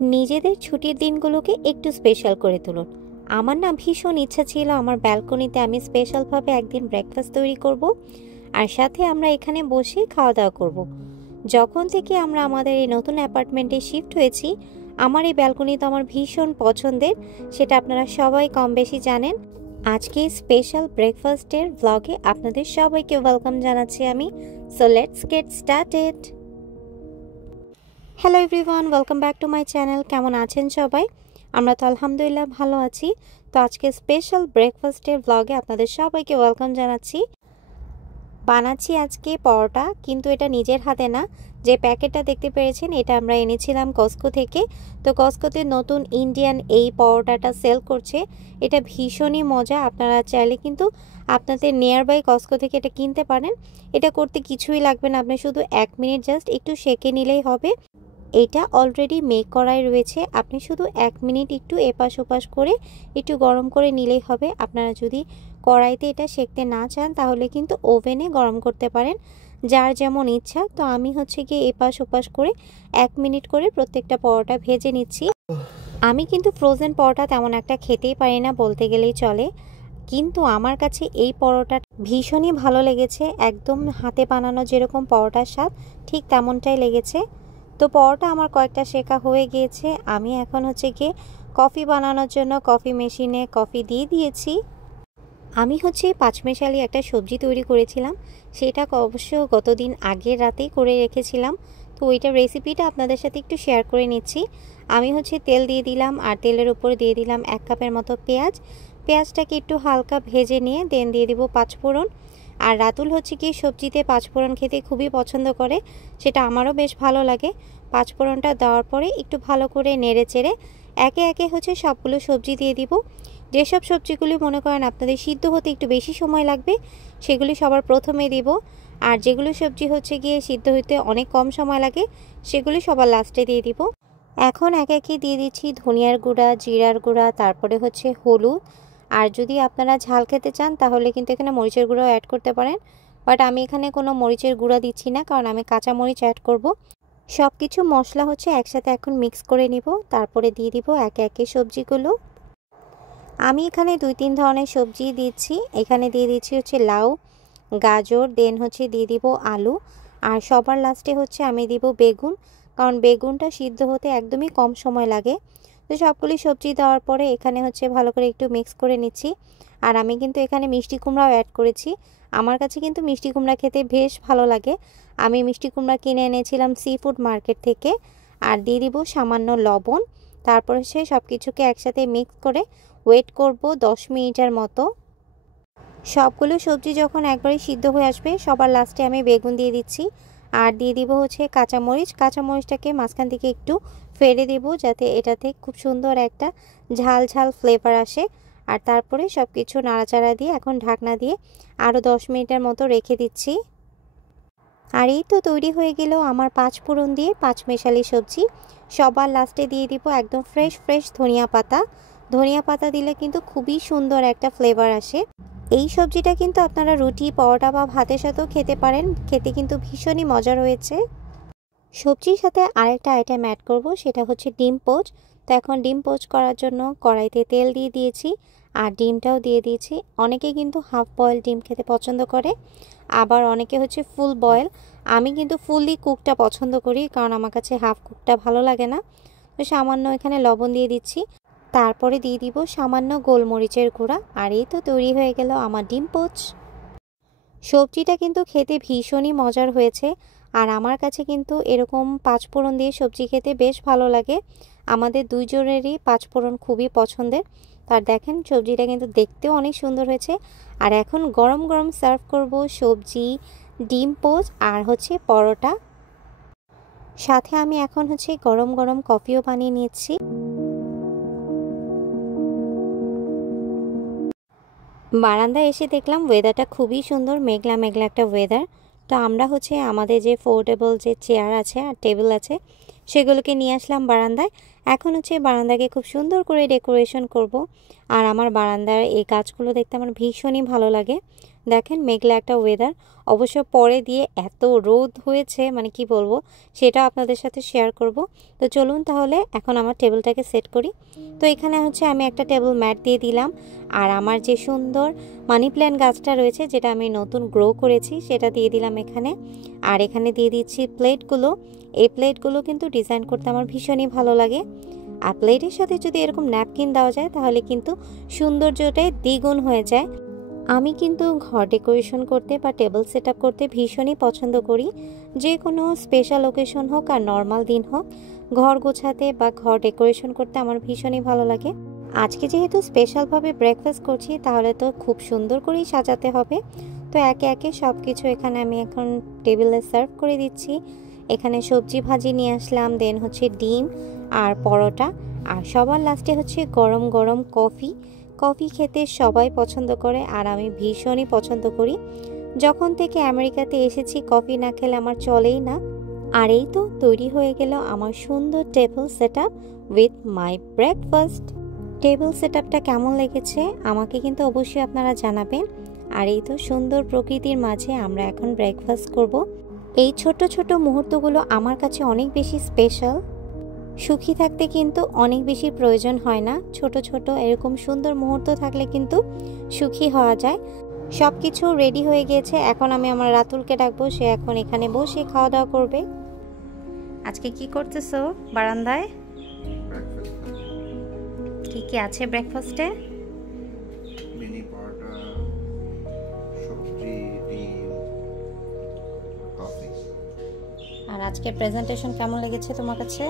নিজেদের ছুটির দিনগুলোকে একটু স্পেশাল করে তুলুন। আমার না ভীষণ ইচ্ছা ছিল আমার ব্যালকনিতে আমি স্পেশালভাবে একদিন ব্রেকফাস্ট তৈরি করব, আর সাথে আমরা এখানে বসে খাওয়া দাওয়া করব। যখন থেকে আমরা আমাদের এই নতুন অ্যাপার্টমেন্টে শিফট হয়েছি, আমার এই ব্যালকনি তো আমার ভীষণ পছন্দের, সেটা আপনারা সবাই কম বেশি জানেন। আজকে স্পেশাল ব্রেকফাস্টের ব্লগে আপনাদের সবাইকে ওয়েলকাম জানাচ্ছি আমি। So let's get started. Hello everyone, welcome back to my channel. কেমন আছেন সবাই? আমরা তো আলহামদুলিল্লাহ ভালো আছি। তো আজকে স্পেশাল ব্রেকফাস্টের ব্লগে আপনাদের সবাইকে ওয়েলকাম জানাচ্ছি। বানাচ্ছি আজকে পরোটা, কিন্তু এটা নিজের হাতে না। যে প্যাকেটটা দেখতে পেরেছেন এটা আমরা এনেছিলাম কসকো থেকে। তো কসকোতে নতুন ইন্ডিয়ান এই পরোটাটা সেল করছে। এটা ভীষণই মজা। আপনারা চাইলে কিন্তু আপনাদের নিয়ার বাই কসকো থেকে এটা কিনতে পারেন। এটা করতে কিছুই লাগবে না, আপনি শুধু 1 মিনিট জাস্ট একটু সেঁকে নিলেই হবে। এটা অলরেডি মেক করাই রয়েছে, আপনি শুধু 1 মিনিট একটু এপাশ ওপাশ করে একটু গরম করে নিলেই হবে। আপনারা যদি কড়াইতে এটা সেঁকতে না চান তাহলে কিন্তু ওভেনে গরম করতে পারেন, যার যেমন ইচ্ছা। তো আমি হচ্ছে গিয়ে এপাশ ওপাশ করে 1 মিনিট করে প্রত্যেকটা পরোটা ভেজে নিচ্ছি। আমি কিন্তু ফ্রোজেন পরোটা তেমন একটা খেতেই পারি না বলতে গেলেই চলে, কিন্তু আমার কাছে এই পরোটা ভীষণই ভালো লেগেছে। একদম হাতে বানানো যেরকম পরোটার স্বাদ ঠিক তেমনটাই লেগেছে। তো পরোটা আমার কয়েকটা শেখা হয়ে গিয়েছে। আমি এখন হচ্ছে গিয়ে কফি বানানোর জন্য কফি মেশিনে কফি দিয়ে দিয়েছি। আমি হচ্ছে পাঁচমেশালি একটা সবজি তৈরি করেছিলাম, সেটা অবশ্য গতদিন আগের রাতেই করে রেখেছিলাম। তো ওইটার রেসিপিটা আপনাদের সাথে একটু শেয়ার করে নিচ্ছি। আমি হচ্ছে তেল দিয়ে দিলাম, আর তেলের উপর দিয়ে দিলাম 1 কাপের মতো পেঁয়াজ। পেঁয়াজটাকে একটু হালকা ভেজে নিয়ে দেন দিয়ে দিব পাঁচফোড়ন। আর রাতুল হচ্ছে কি সবজিতে পাঁচফোড়ন খেতে খুবই পছন্দ করে, সেটা আমারও বেশ ভালো লাগে। পাঁচফোড়নটা দেওয়ার পরে একটু ভালো করে নেড়ে চেড়ে একে একে হচ্ছে সবগুলো সবজি দিয়ে দিব। যেসব সবজিগুলি মনে করেন আপনাদের সিদ্ধ হতে একটু বেশি সময় লাগবে সেগুলি সবার প্রথমে দিব, আর যেগুলো সবজি হচ্ছে গিয়ে সিদ্ধ হতে অনেক কম সময় লাগে সেগুলি সবার লাস্টে দিয়ে দিব। এখন একে একে দিয়ে দিচ্ছি ধনিয়ার গুঁড়া, জিরার গুঁড়া, তারপরে হচ্ছে হলুদ। আর যদি আপনারা ঝাল খেতে চান তাহলে কিন্তু এখানে মরিচের গুঁড়াও অ্যাড করতে পারেন, বাট আমি এখানে কোনো মরিচের গুঁড়া দিচ্ছি না, কারণ আমি কাঁচা মরিচ অ্যাড করব। সব কিছু মশলা হচ্ছে একসাথে এখন মিক্স করে নিব, তারপরে দিয়ে দিব একে একে সবজিগুলো। আমি এখানে 2-3 ধরনের সবজি দিচ্ছি। এখানে দিয়ে দিচ্ছি হচ্ছে লাউ, গাজর, দেন হচ্ছে দিয়ে দিব আলু, আর সবার লাস্টে হচ্ছে আমি দিব বেগুন, কারণ বেগুনটা সিদ্ধ হতে একদমই কম সময় লাগে। তো সবগুলি সবজি দেওয়ার পরে এখানে হচ্ছে ভালো করে একটু মিক্স করে নিচ্ছি। আর আমি কিন্তু এখানে মিষ্টি কুমড়াও অ্যাড করেছি। আমার কাছে কিন্তু মিষ্টি কুমড়া খেতে বেশ ভালো লাগে। আমি মিষ্টি কুমড়া কিনে এনেছিলাম সি ফুড মার্কেট থেকে। আর দিয়ে দিব সামান্য লবণ। তারপরে সে সব কিছুকে একসাথে মিক্স করে ওয়েট করব 10 মিনিটের মতো। সবগুলো সবজি যখন একবারে সিদ্ধ হয়ে আসবে সবার লাস্টে আমি বেগুন দিয়ে দিচ্ছি, আর দিয়ে দিব হচ্ছে কাঁচামরিচ। কাঁচামরিচটাকে মাঝখান থেকে একটু ফেলে দেব যাতে এটাতে খুব সুন্দর একটা ঝাল ঝাল ফ্লেভার আসে। আর তারপরে সব কিছু নাড়াচাড়া দিয়ে এখন ঢাকনা দিয়ে আরও 10 মিনিটের মতো রেখে দিচ্ছি। আর এই তো তৈরি হয়ে গেল আমার পাঁচফোড়ন দিয়ে পাঁচমেশালি সবজি। সবার লাস্টে দিয়ে দিব একদম ফ্রেশ ফ্রেশ ধনিয়া পাতা। ধনিয়া পাতা দিলে কিন্তু খুবই সুন্দর একটা ফ্লেভার আসে। এই সবজিটা কিন্তু আপনারা রুটি, পরোটা বা ভাতের সাথেও খেতে পারেন, খেতে কিন্তু ভীষণই মজার হয়েছে। সবজির সাথে আরেকটা আইটেম অ্যাড করব, সেটা হচ্ছে ডিম পোচ। তো এখন ডিম পোচ করার জন্য কড়াইতে তেল দিয়ে দিয়েছি, আর ডিমটাও দিয়ে দিয়েছি। অনেকে কিন্তু হাফ বয়েল ডিম খেতে পছন্দ করে, আবার অনেকে হচ্ছে ফুল বয়েল। আমি কিন্তু ফুললি কুকটা পছন্দ করি, কারণ আমার কাছে হাফ কুকটা ভালো লাগে না। তো সামান্য এখানে লবণ দিয়ে দিচ্ছি, তারপরে দিয়ে দিব সামান্য গোলমরিচের গুঁড়া। আর এই তো তৈরি হয়ে গেল আমার ডিম পোচ। সবজিটা কিন্তু খেতে ভীষণই মজার হয়েছে, আর আমার কাছে কিন্তু এরকম পাঁচফোড়ন দিয়ে সবজি খেতে বেশ ভালো লাগে। আমাদের দুইজনেরই পাঁচফোড়ন খুবই পছন্দের। তার দেখেন সবজিটা কিন্তু দেখতেও অনেক সুন্দর হয়েছে। আর এখন গরম গরম সার্ভ করব সবজি, ডিম পোচ আর হচ্ছে পরোটা। সাথে আমি এখন হচ্ছে গরম গরম কফিও বানিয়ে নিয়েছি। বারান্দায় এসে দেখলাম ওয়েদারটা খুবই সুন্দর, মেঘলা মেঘলা একটা ওয়েদার। তো আমরা হচ্ছে আমাদের যে ফোল্ডেবল যে চেয়ার আছে আর টেবিল আছে সেগুলোকে নিয়ে আসলাম বারান্দায়। এখন হচ্ছে বারান্দাকে খুব সুন্দর করে ডেকোরেশন করব। আর আমার বারান্দার এই গাছগুলো দেখতে আমার ভীষণই ভালো লাগে। দেখেন মেঘলা একটা ওয়েদার, অবশ্য পরে দিয়ে এত রোদ হয়েছে মানে কি বলবো, সেটা আপনাদের সাথে শেয়ার করব। তো চলুন তাহলে এখন আমার টেবিলটাকে সেট করি। তো এখানে হচ্ছে আমি একটা টেবিল ম্যাট দিয়ে দিলাম, আর আমার যে সুন্দর মানি প্ল্যান্ট গাছটা রয়েছে যেটা আমি নতুন গ্রো করেছি সেটা দিয়ে দিলাম এখানে। আর এখানে দিয়ে দিচ্ছি প্লেটগুলো। এই প্লেটগুলো কিন্তু ডিজাইন করতে আমার ভীষণই ভালো লাগে। আর প্লেটের সাথে যদি এরকম ন্যাপকিন দেওয়া যায় তাহলে কিন্তু সৌন্দর্যটাই দ্বিগুণ হয়ে যায়। আমি কিন্তু ঘর ডেকোরেশন করতে বা টেবিল সেট আপ করতে ভীষণই পছন্দ করি। যে কোনো স্পেশাল ওকেশন হোক আর নর্মাল দিন হোক, ঘর গোছাতে বা ঘর ডেকোরেশন করতে আমার ভীষণই ভালো লাগে। আজকে যেহেতু স্পেশালভাবে ব্রেকফাস্ট করছি তাহলে তো খুব সুন্দর করেই সাজাতে হবে। তো একে একে সব কিছু এখানে আমি এখন টেবিলে সার্ভ করে দিচ্ছি। এখানে সবজি ভাজি নিয়ে আসলাম, দেন হচ্ছে ডিম আর পরোটা, আর সবার লাস্টে হচ্ছে গরম গরম কফি। কফি খেতে সবাই পছন্দ করে আর আমি ভীষণই পছন্দ করি। যখন থেকে আমেরিকাতে এসেছি কফি না খেলে আমার চলেই না। আর এই তো তৈরি হয়ে গেল আমার সুন্দর table set up with my breakfast. Table set আপটা কেমন লেগেছে আমাকে কিন্তু অবশ্যই আপনারা জানাবেন। আর এই তো সুন্দর প্রকৃতির মাঝে আমরা এখন ব্রেকফাস্ট করব। এই ছোট ছোট মুহূর্তগুলো আমার কাছে অনেক বেশি স্পেশাল। সুখী থাকতে কিন্তু অনেক বেশি প্রয়োজন হয় না, ছোট ছোট এরকম সুন্দর মুহূর্ত থাকলে কিন্তু সুখী হওয়া যায়। সব কিছু রেডি হয়ে গিয়েছে, এখন আমি আমার রাতুলকে ডাকবো, সে এখন এখানে বসে খাওয়া দাওয়া করবে। আজকে কি করতেছো বারান্দায়? কি কি আছে ব্রেকফাস্টে? মিনি পরোটা, সবজি, ডিম, কফি। আর আজকে প্রেজেন্টেশন কেমন লেগেছে তোমার কাছে?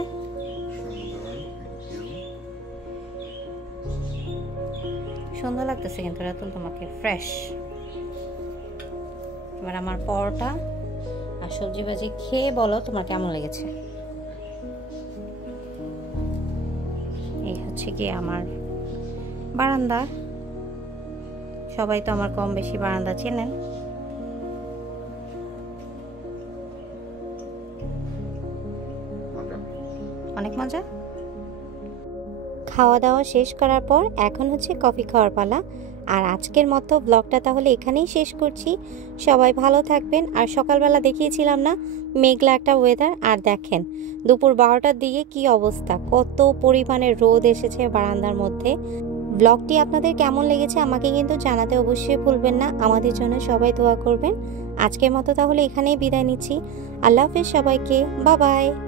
সুন্দর লাগতেছে কিন্তু রাতুল তোমাকে, ফ্রেশ। এবার আমার পরোটা আর সবজি ভাজি খেয়ে বলো তোমার কেমন লেগেছে। এই হচ্ছে কি আমার বারান্দা। সবাই তো আমার কম বেশি বারান্দা চেনেন। অনেক মজা। খাওয়া দাওয়া শেষ করার পর এখন হচ্ছে কফি খাওয়ার পালা। আর আজকের মতো ব্লগটা তাহলে এখানেই শেষ করছি। সবাই ভালো থাকবেন। আর সকালবেলা দেখিয়েছিলাম না মেঘলা একটা ওয়েদার, আর দেখেন দুপুর 12টার দিকে কি অবস্থা, কত পরিমাণে রোদ এসেছে বারান্দার মধ্যে। ব্লগটি আপনাদের কেমন লেগেছে আমাকে কিন্তু জানাতে অবশ্যই ভুলবেন না। আমাদের জন্য সবাই দোয়া করবেন। আজকের মতো তাহলে এখানেই বিদায় নিচ্ছি। আল্লাহ হাফেজ সবাইকে, বাই বাই।